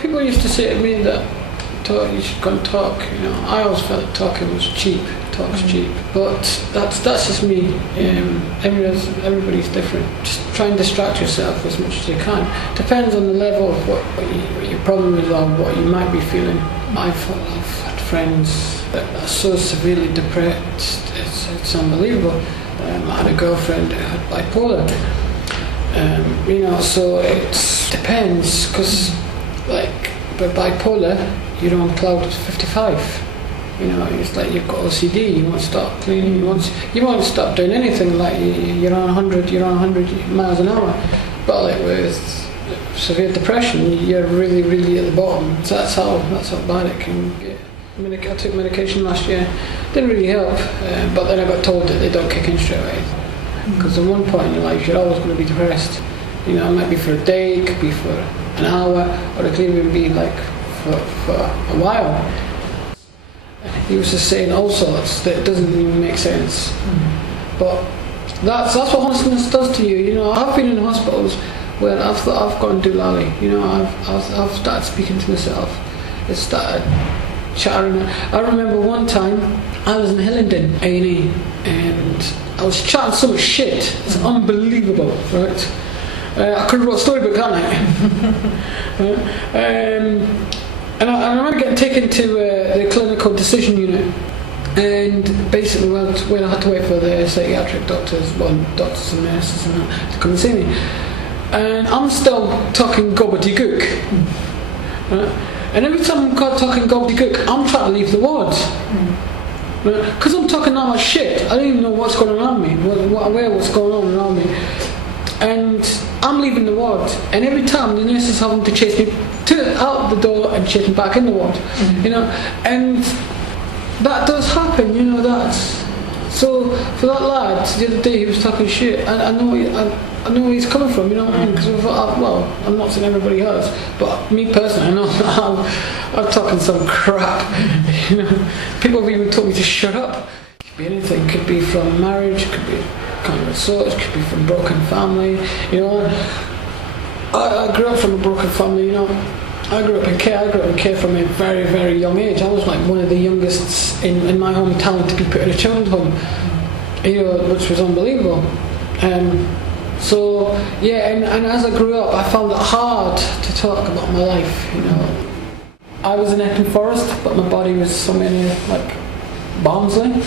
people used to say to me that you should go and talk. I always felt talking was cheap. Talk's cheap, but that's just me. Everybody's different. Just try and distract yourself as much as you can. Depends on the level of what your problem is or what you might be feeling. I've had friends that are so severely depressed, it's unbelievable. I had a girlfriend who had bipolar. So it depends, because like with bipolar, you're on cloud 55. It's like you've got OCD. You won't stop cleaning. You won't stop doing anything. Like you're on 100 miles an hour. But like with severe depression, you're really, really at the bottom. So that's how bad it can get. I took medication last year. Didn't really help. But then I got told that they don't kick in straight away. Because at one point in your life, you're always going to be depressed. It might be for a day, it could be for an hour, or it could even be like for a while. He was just saying all sorts that doesn't even make sense. But that's what homelessness does to you. I've been in hospitals where I've gone doolally. I've started speaking to myself. I started chattering. I remember one time I was in Hillingdon A&E and I was chatting so much shit. It's unbelievable, right? I could have wrote a storybook, can't I? And I remember getting taken to the clinical decision unit, and basically when I had to wait for the psychiatric doctors and nurses and that to come and see me, and I'm still talking gobbledygook, right? And every time I'm talking gobbledygook, I'm trying to leave the ward, because I'm talking that much shit. I don't even know what's going on around me, what's going on around me, and I'm leaving the ward, and every time the nurse is having to chase me out the door and chase me back in the ward, and that does happen, that's. So for that lad the other day, he was talking shit, and I know where he's coming from, because I'm not saying everybody has, but me personally, I know I'm talking some crap, People have even told me to shut up. It could be anything. It could be from marriage, it could be kind of assault, it could be from broken family, I grew up from a broken family, I grew up in care from a very, very young age. I was like one of the youngest in my hometown to be put in a children's home, which was unbelievable. And as I grew up, I found it hard to talk about my life, I was in Epping Forest, but my body was somewhere near, like, Barnsley.